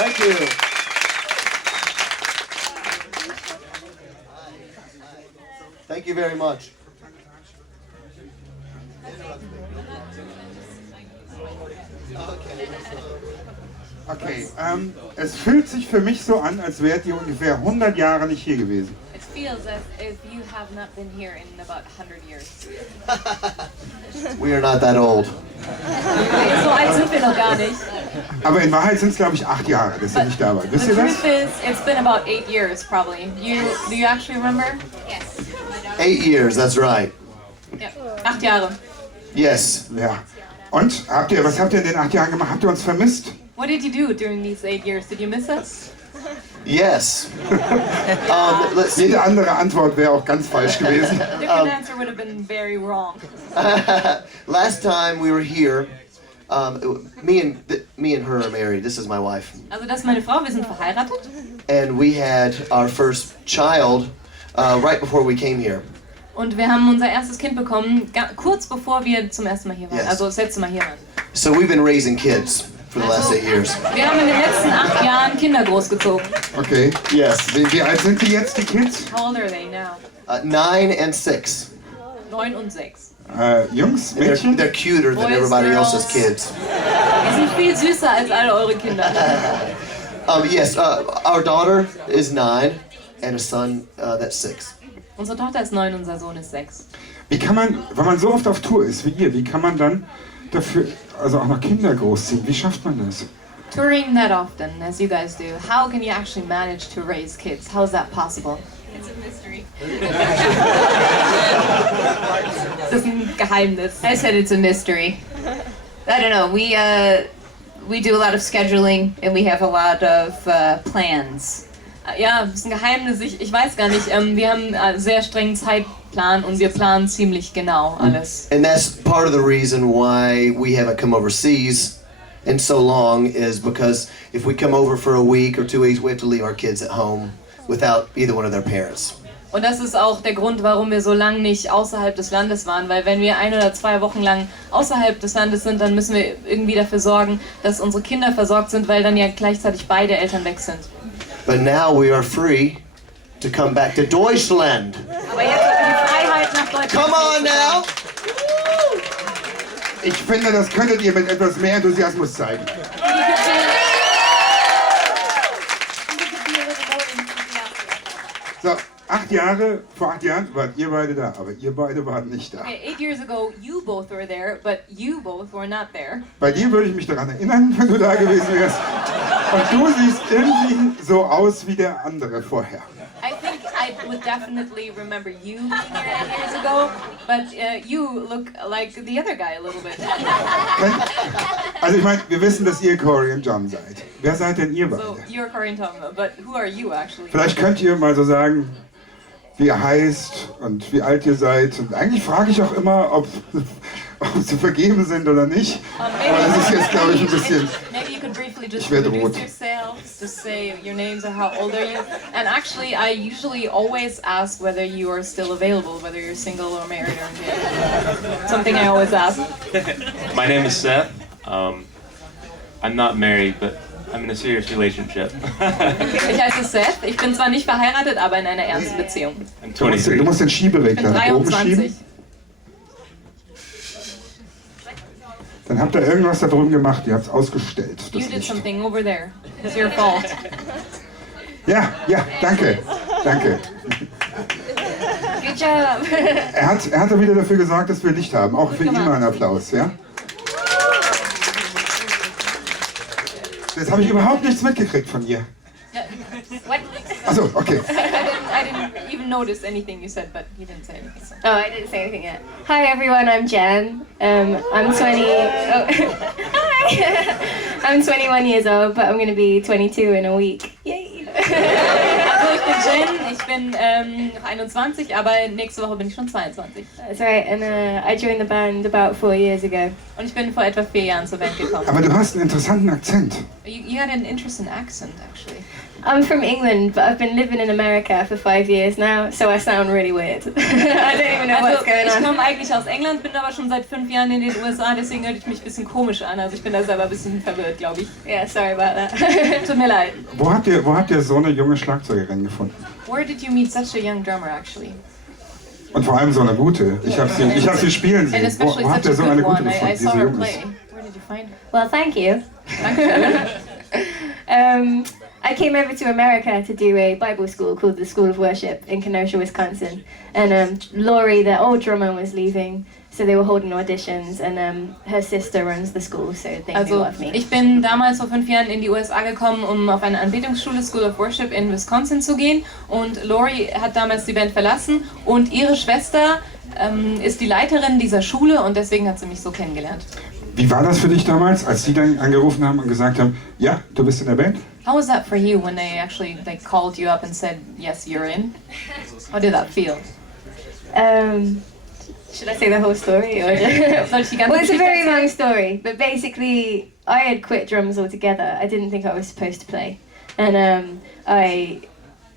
Thank you. Thank you very much. Okay, es fühlt sich für mich so an, als wärt ihr ungefähr 100 Jahre nicht hier gewesen. It feels as if you have not been here in about 100 years. We are not that old. So alt sind wir noch gar nicht. Aber in Wahrheit sind es, glaube ich, 8 Jahre, dass ihr nicht da wart. Wisst ihr The das? truth is, it's been about 8 years probably. Do you actually remember? Yes. 8 years, that's right. Yeah. 8 Jahre. Yes. Ja. Und was habt ihr in den 8 Jahren gemacht? Habt ihr uns vermisst? What did you do during these 8 years? Did you miss us? Yes. Let's see. Jede andere Antwort wäre auch ganz falsch gewesen. Different answer would have been very wrong. Last time we were here, me and her are married. This is my wife. Also das ist meine Frau, wir sind verheiratet. And we had our first child right before we came here. Und wir haben unser erstes Kind bekommen, kurz bevor wir zum ersten Mal hier waren. Yes. Also das letzte Mal hier waren. So we've been raising kids for the last 8 years. Wir haben in den letzten 8 Jahren Kinder großgezogen. Okay. Yes. Wie alt sind die jetzt, die Kids? How old are they now? 9 and 6. 9 und 6. Jungs, And Mädchen? they're cuter than Boys, everybody girls. else's kids. Die sind viel süßer als alle eure Kinder. Yes, our daughter is 9 and a son that's 6. Unsere Tochter ist 9, unser Sohn ist 6. Wie kann man, wenn man so oft auf Tour ist wie ihr, wie kann man dann dafür, also auch noch Kinder großziehen? Wie schafft man das? Touring that often, as you guys do, how can you actually manage to raise kids? How is that possible? It's a mystery. Das ist ein Geheimnis. I said it's a mystery. I don't know. We do a lot of scheduling and we have a lot of plans. Ja, das ist ein Geheimnis. Ich weiß gar nicht. Wir haben einen sehr strengen Zeitplan und wir planen ziemlich genau alles. And that's part of the reason why we haven't come overseas in so long is because if we come over for a week or 2 weeks, we have to leave our kids at home without either one of their parents. Und das ist auch der Grund, warum wir so lange nicht außerhalb des Landes waren, weil wenn wir 1 oder 2 Wochen lang außerhalb des Landes sind, dann müssen wir irgendwie dafür sorgen, dass unsere Kinder versorgt sind, weil dann ja gleichzeitig beide Eltern weg sind. But now we are free to come back to Deutschland. Aber jetzt haben wir die Freiheit nach Deutschland. Come on now! Ich finde, das könntet ihr mit etwas mehr Enthusiasmus zeigen. So, 8 Jahre, vor 8 Jahren wart ihr beide da, aber ihr beide wart nicht da. Okay, 8 years ago, you both were there, but you both were not there. Bei dir würde ich mich daran erinnern, wenn du da gewesen wärst. Und du siehst irgendwie so aus wie der andere vorher. I think I would definitely remember you being here 8 years ago, but you look like the other guy a little bit. Also ich meine, wir wissen, dass ihr Korey und John seid. Wer seid denn ihr beide? So, you're Korey and Tom, but who are you actually? Vielleicht könnt ihr mal so sagen, wie ihr heißt und wie alt ihr seid. Und eigentlich frage ich auch immer, ob sie vergeben sind oder nicht. Aber das ist jetzt, glaube ich, ein bisschen... Maybe you could briefly just Ich werde introduce rot. yourselves, just say your names or how old are you. And actually, I usually always ask whether you are still available, whether you're single or married or engaged. Something I always ask. My name is Seth. I'm not married, but I'm in a serious relationship. Ich heiße Seth. Ich bin zwar nicht verheiratet, aber in einer ernsten Beziehung. I'm Du 23. musst den Ich Schieberegler bin nach oben 23. schieben. Dann habt ihr irgendwas da drüben gemacht, ihr habt es ausgestellt. You Das did Licht. something over there. It's your fault. Ja, danke. Danke. Good job. Er hat wieder dafür gesorgt, dass wir Licht haben. Auch für ihn mal einen Applaus, ja? Jetzt habe ich überhaupt nichts mitgekriegt von ihr. What? Achso, okay. I didn't even notice anything you said, but you didn't say anything. So. Oh, I didn't say anything yet. Hi everyone, I'm Jen. I'm 20. Oh, hi. I'm 21 years old, but I'm going to be 22 in a week. Yay! Also ich bin Jen, ich bin noch 21, aber nächste Woche bin ich schon 22. That's right, and I joined the band about 4 years ago. Und ich bin vor etwa 4 Jahren zur Band gekommen. Aber du hast einen interessanten Akzent. You had an interesting accent, actually. I'm from England, but I've been living in America for 5 years now, so I sound really weird. I don't even know what's going Ich on. komme eigentlich aus England, bin aber schon seit 5 Jahren in den USA, deswegen hört ich mich ein bisschen komisch an. Also ich bin da selber ein bisschen verwirrt, glaube ich. Yeah, sorry about that. Tut mir leid. Wo habt ihr so eine junge Schlagzeugerin gefunden? Where did you meet such a young drummer, actually? Und vor allem so eine gute. Ich hab sie spielen And sehen. especially Wo habt such ihr so a eine good gute one. I gefunden, die saw so her jung ist? play. Where did you find her? Well, thank you. I came over to America to do a Bible school called the School of Worship in Kenosha, Wisconsin. And Laurie, the old drummer, was leaving, so they were holding auditions, and her sister runs the school, so they knew Also of me. ich bin damals vor 5 Jahren in die USA gekommen, um auf eine Anbetungsschule, School of Worship in Wisconsin zu gehen. Und Laurie hat damals die Band verlassen und ihre Schwester ist die Leiterin dieser Schule und deswegen hat sie mich so kennengelernt. Wie war das für dich damals, als die dann angerufen haben und gesagt haben, ja, du bist in der Band? How was that for you when they actually called you up and said, yes, you're in? How did that feel? Should I say the whole story? Or Soll ich die ganze well, it's a Geschichte very erzählen? long story, but basically, I had quit drums altogether. I didn't think I was supposed to play, and I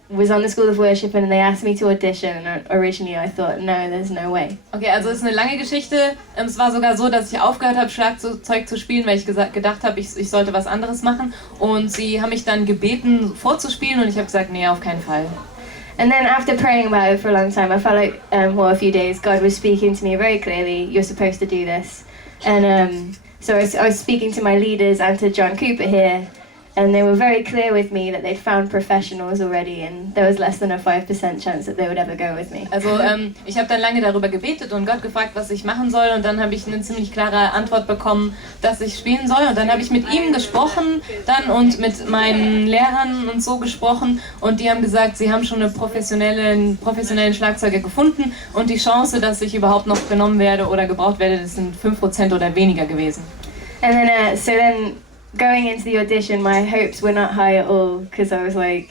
was on the School of Worship, and they asked me to audition. And originally, I thought, no, there's no way. Okay, also es ist eine lange Geschichte. Es war sogar so, dass ich aufgehört habe, Schlagzeug zu spielen, weil ich gedacht habe, ich sollte was anderes machen. Und sie haben mich dann gebeten, vorzuspielen und ich habe gesagt, nee, auf keinen Fall. And then after praying about it for a long time, I felt like, a few days, God was speaking to me very clearly, you're supposed to do this. And so I was speaking to my leaders and to John Cooper here, and they were very clear with me that they'd found professionals already, and there was less than a 5% chance that they would ever go with me. Also ich habe dann lange darüber gebetet und Gott gefragt, was ich machen soll und dann habe ich eine ziemlich klare Antwort bekommen, dass ich spielen soll und dann habe ich mit ihm gesprochen dann und mit meinen Lehrern und so gesprochen und die haben gesagt, sie haben schon einen professionellen Schlagzeuger gefunden und die Chance, dass ich überhaupt noch genommen werde oder gebraucht werde, das sind 5% oder weniger gewesen. And then, going into the audition, my hopes were not high at all, because I was like,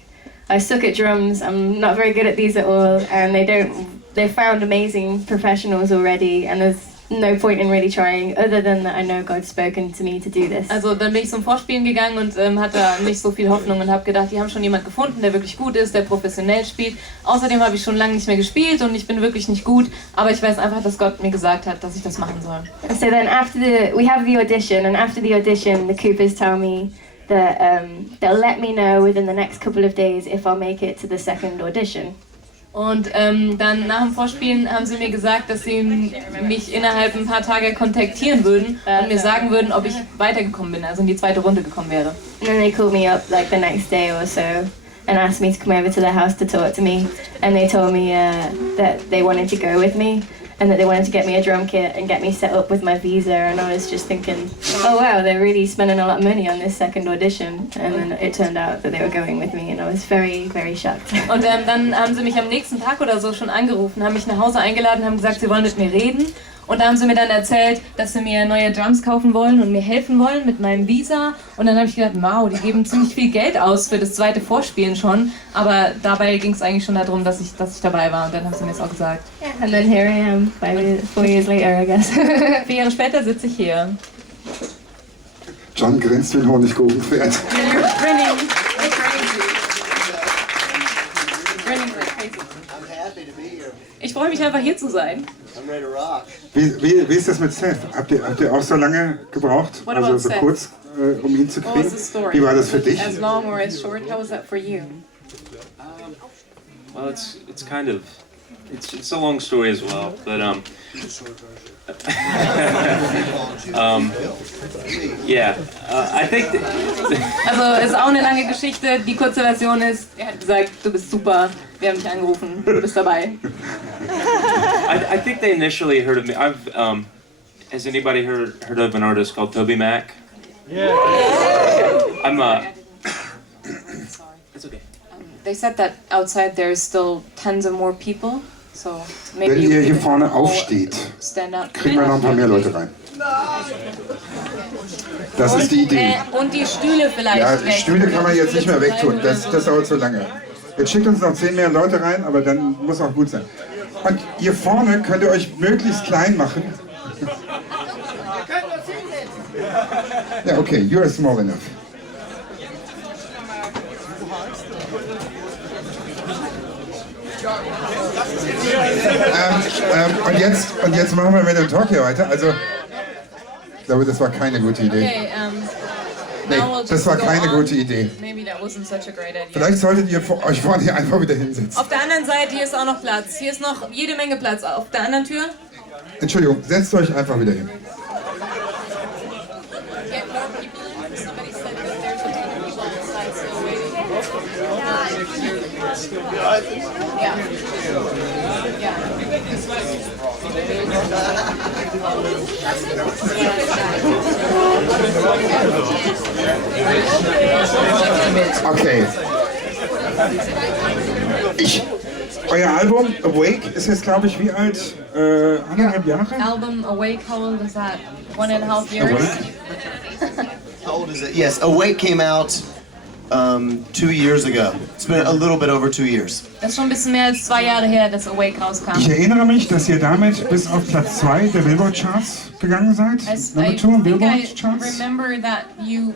I suck at drums, I'm not very good at these at all, and they found amazing professionals already, and there's no point in really trying, other than that I know God's spoken to me to do this. Also dann bin ich zum Vorspielen gegangen und hatte nicht so viel Hoffnung und habe gedacht, die haben schon jemanden gefunden, der wirklich gut ist, der professionell spielt. Außerdem habe ich schon lange nicht mehr gespielt und ich bin wirklich nicht gut, aber ich weiß einfach, dass Gott mir gesagt hat, dass ich das machen soll. So then we have the audition, and after the audition, the Coopers tell me that they'll let me know within the next couple of days if I'll make it to the second audition. Und dann nach dem Vorspielen haben sie mir gesagt, dass sie mich innerhalb ein paar Tage kontaktieren würden und mir sagen würden, ob ich weitergekommen bin, also in die zweite Runde gekommen wäre. And then they called me up like the next day or so and asked me to come over to their house to talk to me, and they told me that they wanted to go with me and that they wanted to get me a drum kit and get me set up with my visa, and I was just thinking, oh wow, they're really spending a lot of money on this second audition, and then it turned out that they were going with me and I was very, very shocked. Und dann haben sie mich am nächsten Tag oder so schon angerufen, haben mich nach Hause eingeladen, haben gesagt, sie wollen mit mir reden. Und da haben sie mir dann erzählt, dass sie mir neue Drums kaufen wollen und mir helfen wollen mit meinem Visa. Und dann habe ich gedacht, wow, die geben ziemlich viel Geld aus für das zweite Vorspielen schon. Aber dabei ging es eigentlich schon darum, dass ich dabei war. Und dann haben sie mir das auch gesagt. Yeah. And then here I am, 4 years later, I guess. 4 Jahre später sitze ich hier. John grinst wie ein Honigkuchenpferd. Ich freue mich einfach hier zu sein. Wie ist das mit Seth? Habt ihr auch so lange gebraucht? What about Also so Seth? kurz, um ihn zu What kriegen? was the story? Wie war das für dich? As long or as short? How was that for you? Well, it's kind of it's a long story as well, but yeah, I think. Also es ist auch eine lange Geschichte. Die kurze Version ist, er hat gesagt, du bist super, wir haben dich angerufen, du bist dabei. I think they initially heard of me. Has anybody heard of an artist called Toby Mac? Yeah. I'm It's okay. They said that outside there is still tons of more people, so maybe Wenn you ihr could hier vorne all aufsteht, stand up. kriegen wir noch ein paar mehr Leute rein. Das ist die Idee. Und die Stühle vielleicht. Ja, die Stühle kann man jetzt nicht mehr wegtun, das dauert zu lange. Jetzt schickt uns noch 10 mehr Leute rein, aber dann muss auch gut sein. Und hier vorne könnt ihr euch möglichst klein machen. Ja, okay, you're small enough. Und jetzt machen wir mit dem Talk hier weiter. Also, ich glaube, das war keine gute Idee. Okay, Nee, das war keine gute Idee. Maybe that wasn't such a great idea. Vielleicht solltet ihr euch vorne hier einfach wieder hinsetzen. Auf der anderen Seite, hier ist auch noch Platz. Hier ist noch jede Menge Platz. Auf der anderen Tür. Entschuldigung, setzt euch einfach wieder hin. Okay. Euer Album Awake ist jetzt, glaube ich, wie alt? 1,5 Jahre? Album Awake, how old is that? 1.5 years? Awake? How old is it? Yes, Awake came out 2 years ago. It's been a little bit over 2 years. Das ist schon ein bisschen mehr als 2 Jahre her, dass Awake rauskam. Ich erinnere mich, dass ihr damit bis auf Platz 2 der Billboard-Charts gegangen seid. Number 2 im Billboard-Charts. Remember that you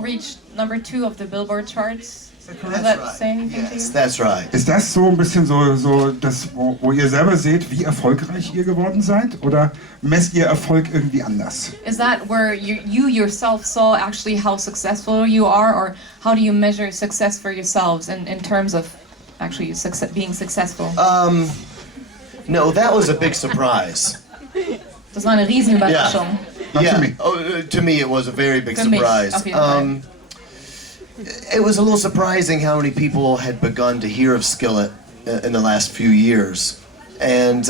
reached number 2 of the Billboard charts. Does That's that say anything to Yes, you? that's right. Ist das so ein bisschen so das, wo ihr selber seht, wie erfolgreich ihr geworden seid? Oder messt ihr Erfolg irgendwie anders? Is that where you yourself saw actually how successful you are, or how do you measure success for yourselves in terms of actually being successful? No, that was a big surprise. Das war eine Riesenüberraschung. Not to Yeah, me. to me it was a very big Für mich, surprise. auf jeden Fall. It was a little surprising how many people had begun to hear of Skillet in the last few years. And,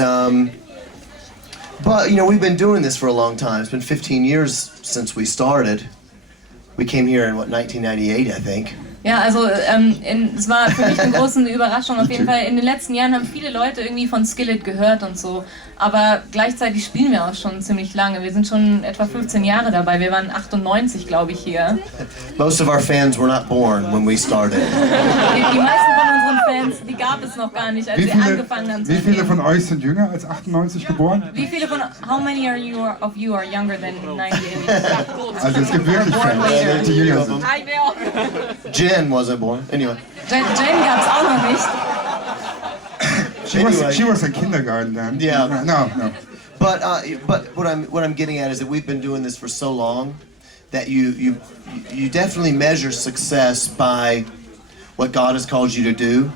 but, you know, we've been doing this for a long time. It's been 15 years since we started. We came here in, 1998, I think. Ja, also es war für mich eine große Überraschung. Auf jeden Fall, in den letzten Jahren haben viele Leute irgendwie von Skillet gehört und so. Aber gleichzeitig spielen wir auch schon ziemlich lange. Wir sind schon etwa 15 Jahre dabei. Wir waren 98, glaube ich, hier. Most of our fans were not born when we started. Die meisten von unseren Fans, die gab es noch gar nicht, als wir angefangen haben zu Wie viele spielen. von euch sind jünger als 98 geboren? Wie viele von, how many of you are younger than 98? Also es gibt wirklich Fans, die jünger sind. Jen wasn't born. Anyway. Jen gab es auch noch nicht. She was in kindergarten then. Yeah. No. But what I'm getting at is that we've been doing this for so long that you definitely measure success by what God has called you to do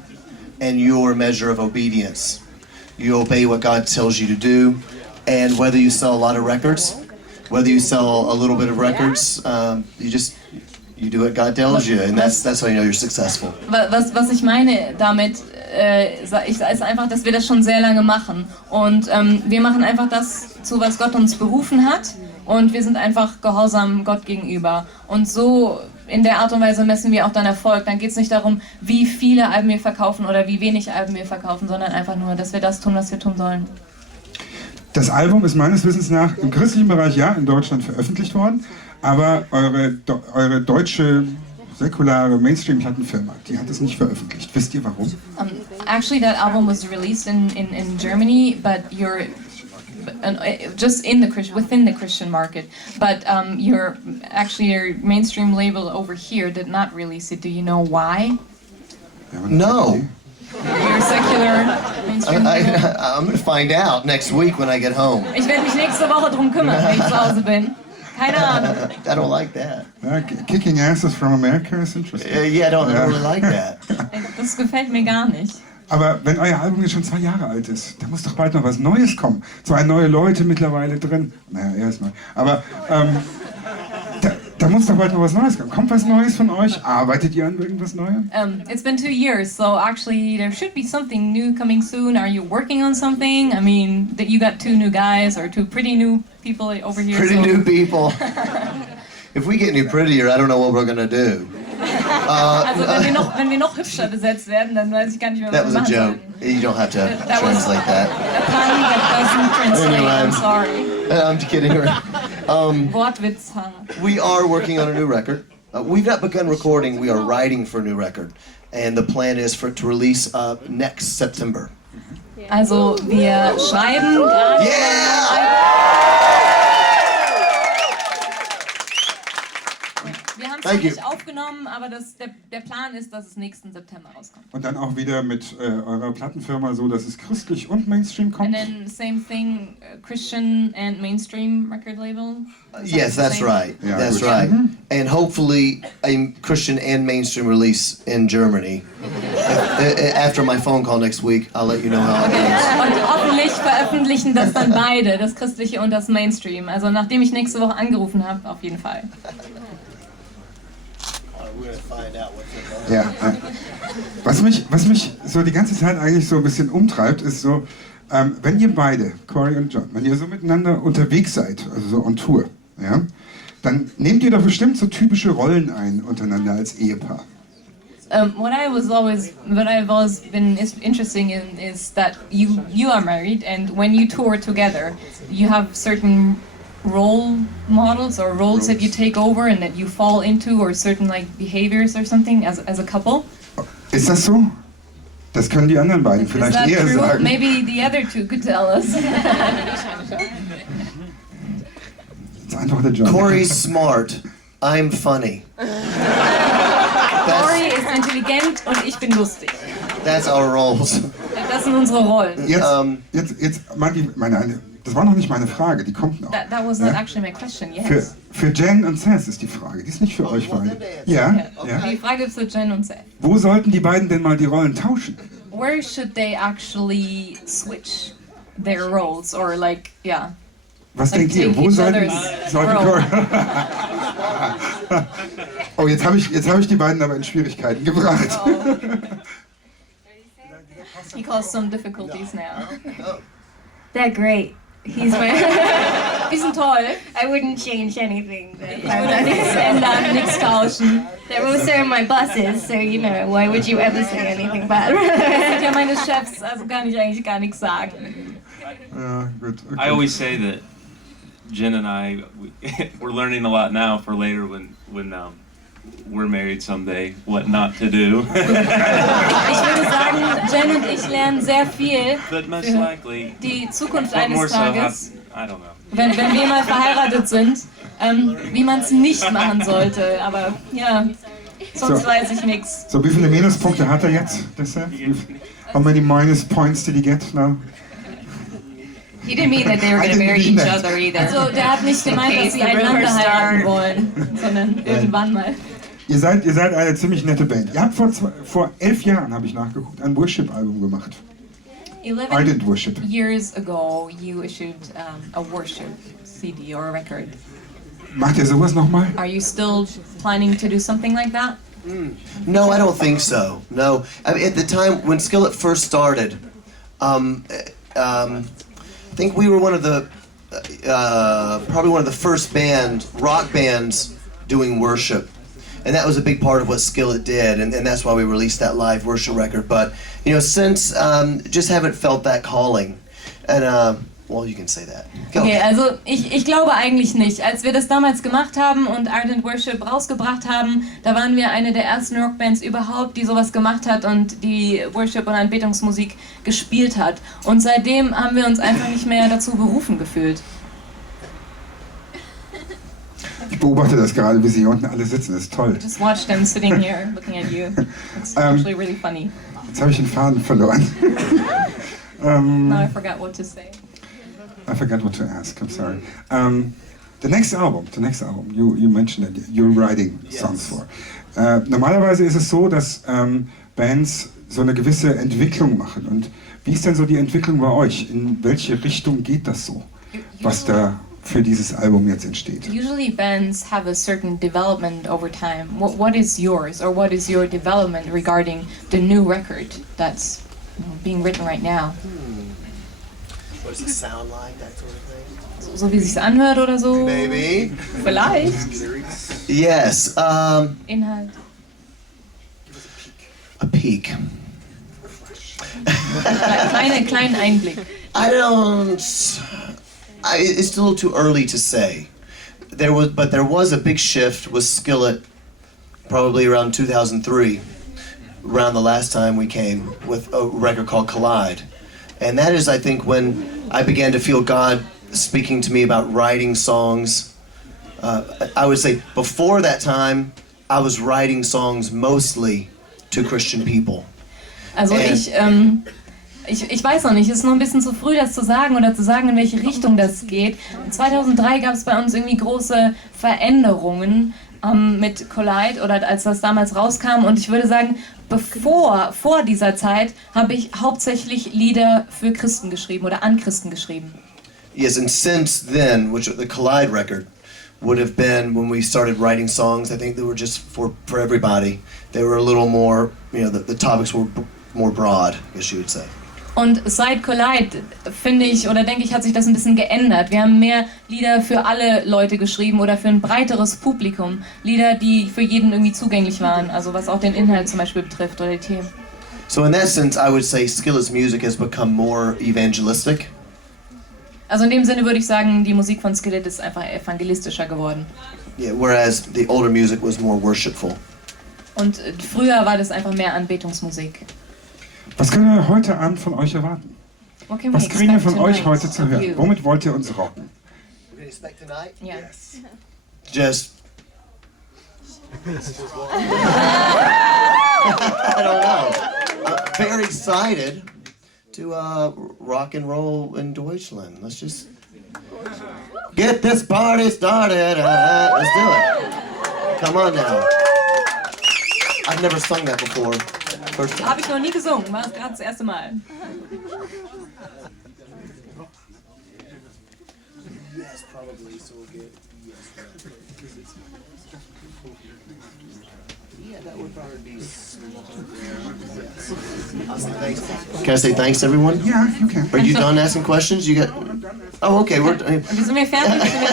and your measure of obedience. You obey what God tells you to do, and whether you sell a lot of records, whether you sell a little bit of records, you do what God tells you, and that's how you know you're successful. Was ich meine damit, ist einfach, dass wir das schon sehr lange machen. Und wir machen einfach das, zu was Gott uns berufen hat. Und wir sind einfach gehorsam Gott gegenüber. Und so in der Art und Weise messen wir auch dann Erfolg. Dann geht es nicht darum, wie viele Alben wir verkaufen oder wie wenig Alben wir verkaufen, sondern einfach nur, dass wir das tun, was wir tun sollen. Das Album ist meines Wissens nach im christlichen Bereich in Deutschland veröffentlicht worden, aber eure deutsche säkulare Mainstream-Plattenfirma, die hat es nicht veröffentlicht. Wisst ihr warum? Actually, that album was released in Germany, but just within the Christian market. But your mainstream label over here did not release it. Do you know why? No. Your secular mainstream label? I'm going to find out next week when I get home. Ich werde mich nächste Woche drum kümmern, wenn ich zu Hause bin. Keine Ahnung. I don't like that. Kicking asses from America is interesting. Yeah, I don't really like that. Das gefällt mir gar nicht. Aber wenn euer Album jetzt schon 2 Jahre alt ist, da muss doch bald noch was Neues kommen. 2 neue Leute mittlerweile drin. Naja, erstmal. Aber da muss doch bald noch was Neues kommen. Kommt was Neues von euch? Arbeitet ihr an irgendwas Neuem? It's been 2 years, so actually there should be something new coming soon. Are you working on something? I mean, that you got 2 new guys or 2 pretty new people over here. Pretty new people. If we get any prettier, I don't know what we're going to do. Also wenn wir noch hübscher besetzt werden, dann weiß ich gar nicht mehr, was That wir was a machen joke. sollen. You don't have to That was translate that. A pun that doesn't translate, Anyway. I'm sorry. I'm just kidding. Wortwitz. We are working on a new record. We've not begun recording. We are writing for a new record. And the plan is for it to release next September. Also wir schreiben gerade. Yeah! Wir haben es Thank noch you. nicht aufgenommen, aber der Plan ist, dass es nächsten September rauskommt. Und dann auch wieder mit eurer Plattenfirma so, dass es christlich und Mainstream And kommt? then same thing, Christian and mainstream record label. Is that Yes, the that's same? right. Yeah, That's good. right. And hopefully a Christian and mainstream release in Germany. After my phone call next week, I'll let you know how it goes. Und hoffentlich veröffentlichen das dann beide, das Christliche und das Mainstream. Also nachdem ich nächste Woche angerufen habe, auf jeden Fall. Ja, ja. Was mich so die ganze Zeit eigentlich so ein bisschen umtreibt, ist so, wenn ihr beide, Korey und John, wenn ihr so miteinander unterwegs seid, also so on Tour, ja, dann nehmt ihr doch bestimmt so typische Rollen ein untereinander als Ehepaar. What I've always been interesting in is that you are married, and when you tour together, you have certain role models or roles that you take over and that you fall into, or certain like behaviors or something as a couple. Ist das so? Das können die anderen beiden Is vielleicht that eher true? sagen. Maybe the other two could tell us. Jetzt antwortet John. Corey's smart. I'm funny. Korey ist intelligent und ich bin lustig. That's our roles. Das sind unsere Rollen. Jetzt das war noch nicht meine Frage, die kommt noch. That was not actually my question. Yes. Für Jen und Seth ist die Frage, die ist nicht für euch beide. Ja, ja. Die Frage ist für Jen und Seth. Wo sollten die beiden denn mal die Rollen tauschen? Where should they actually switch their roles or like, yeah. Was Like denkt ihr? take Wo each sollten other's Korey? role. Oh, jetzt hab ich die beiden aber in Schwierigkeiten gebracht. He caused some difficulties now. They're great. He's my. Die sind toll. I wouldn't change anything. Ich würde nichts ändern, nichts tauschen. They're also my bosses, so you know, why would you ever say anything bad? Das sind ja meine Chefs, also kann ich eigentlich gar nichts sagen. Ja, gut. Okay. I always say that Jen and we're learning a lot now for later when we're married someday, what not to do. Ich würde sagen, Jen und ich lernen sehr viel But most für likely, die Zukunft but more eines so, Tages, I don't know. wenn wir mal verheiratet sind, wie man es nicht machen sollte. Aber ja, sonst So. weiß ich nichts. So, wie viele Minuspunkte hat er jetzt, der Seth? How many minus points did he get now? He didn't mean that they were I going to didn't marry mean each that. other either. Also der hat nicht gemeint, dass sie einander heiraten wollen, sondern irgendwann mal. Ihr seid eine ziemlich nette Band. Ihr habt vor 11 Jahren, habe ich nachgeguckt, ein Worship-Album gemacht. 11 Ardent Worship. years ago, you issued a worship CD or a record. Macht ihr sowas nochmal? Are you still planning to do something like that? No, I don't think so. No, I mean, at the time when Skillet first started, I think we were one of the probably one of the first rock bands doing worship, and that was a big part of what Skillet did, and that's why we released that live worship record. But since just haven't felt that calling, and well, you can say that. Go. Okay, also ich glaube eigentlich nicht. Als wir das damals gemacht haben und Ardent Worship rausgebracht haben, da waren wir eine der ersten Rockbands überhaupt, die sowas gemacht hat und die Worship- und Anbetungsmusik gespielt hat. Und seitdem haben wir uns einfach nicht mehr dazu berufen gefühlt. Ich beobachte das gerade, wie sie hier unten alle sitzen. Das ist toll. Just watch them sitting here looking at you. It's actually really funny. Jetzt habe ich den Faden verloren. Now I forgot what to say. I forgot what to ask. I'm sorry. The next album. You mentioned that you're writing songs for. Normalerweise ist es so, dass Bands so eine gewisse Entwicklung machen. Und wie ist denn so die Entwicklung bei euch? In welche Richtung geht das so, was da für dieses Album jetzt entsteht? Usually bands have a certain development over time. What is yours, or what is your development regarding the new record that's being written right now? What does it sound like? That sort of thing. So wie es sich anhört oder so? Maybe. Vielleicht. Yes. Inhalt. A peek. Kleinen Einblick. It's still a little too early to say. There was a big shift with Skillet, probably around 2003, around the last time we came with a record called Collide, and that is, I think, when I began to feel God speaking to me about writing songs I would say before that time, I was writing songs mostly to Christian people. Also ich weiß noch nicht, es ist noch ein bisschen zu früh, das zu sagen oder zu sagen, in welche Richtung das geht. 2003 gab es bei uns irgendwie große Veränderungen mit Collide oder als das damals rauskam und ich würde sagen, vor dieser Zeit habe ich hauptsächlich Lieder für Christen geschrieben oder an Christen geschrieben. Yes, and since then, which the Collide record would have been when we started writing songs, I think they were just for everybody. They were a little more, the topics were more broad, I guess you would say. Und seit Collide, finde ich, oder denke ich, hat sich das ein bisschen geändert. Wir haben mehr Lieder für alle Leute geschrieben oder für ein breiteres Publikum. Lieder, die für jeden irgendwie zugänglich waren, also was auch den Inhalt zum Beispiel betrifft oder die Themen. So in that sense, I would say Skillet's music has become more evangelistic. Also in dem Sinne würde ich sagen, die Musik von Skillet ist einfach evangelistischer geworden. Yeah, whereas the older music was more worshipful. Und früher war das einfach mehr Anbetungsmusik. Was können wir heute Abend von euch erwarten? Was kriegen wir von euch heute zu hören? Womit wollt ihr uns rocken? We're gonna expect tonight? Yeah. Just I don't know. I'm very excited to rock and roll in Deutschland. Let's just get this party started. Let's do it. Come on now. I've never sung that before. First time. Habe ich noch nie gesungen, war gerade das erste Mal. Yes, probably. So we'll get Yeah, that would probably be. I'll say thanks. Can I say thanks, everyone? Ja, you can. Are you done asking questions? You got. Oh, okay. Wie sind wir fertig? Sind wir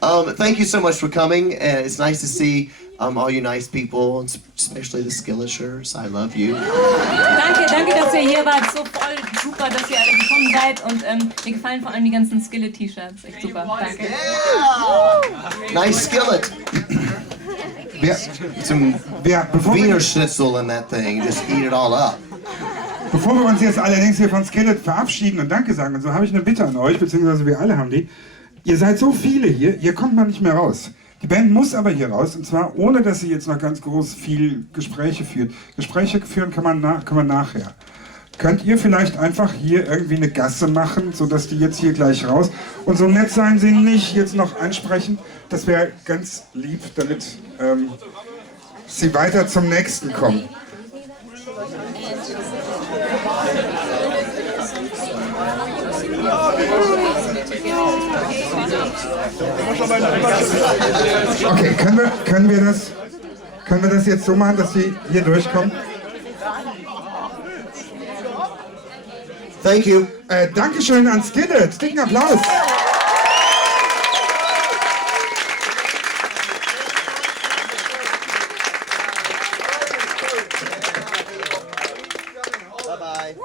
durch? Thank you so much for coming, and it's nice to see all you nice people, especially the Skillishers. I love you. Danke, dass ihr hier wart. So voll super, dass ihr alle gekommen seid und mir gefallen vor allem die ganzen Skillet-T-Shirts. Echt super. Danke. Yeah! Nice skillet. Some Wiener Schnitzel in that thing. Just eat it all up. Bevor wir uns jetzt allerdings hier von Skillet verabschieden und Danke sagen, und so habe ich eine Bitte an euch, beziehungsweise wir alle haben die. Ihr seid so viele hier kommt man nicht mehr raus. Die Band muss aber hier raus, und zwar ohne, dass sie jetzt noch ganz groß viel Gespräche führt. Gespräche führen kann man nachher. Könnt ihr vielleicht einfach hier irgendwie eine Gasse machen, sodass die jetzt hier gleich raus und so nett sein sie nicht jetzt noch ansprechen? Das wäre ganz lieb, damit sie weiter zum nächsten kommen. Okay, können wir das jetzt so machen, dass sie hier durchkommen? Thank you. Dankeschön an Skillet. Dicken Applaus. Bye-bye.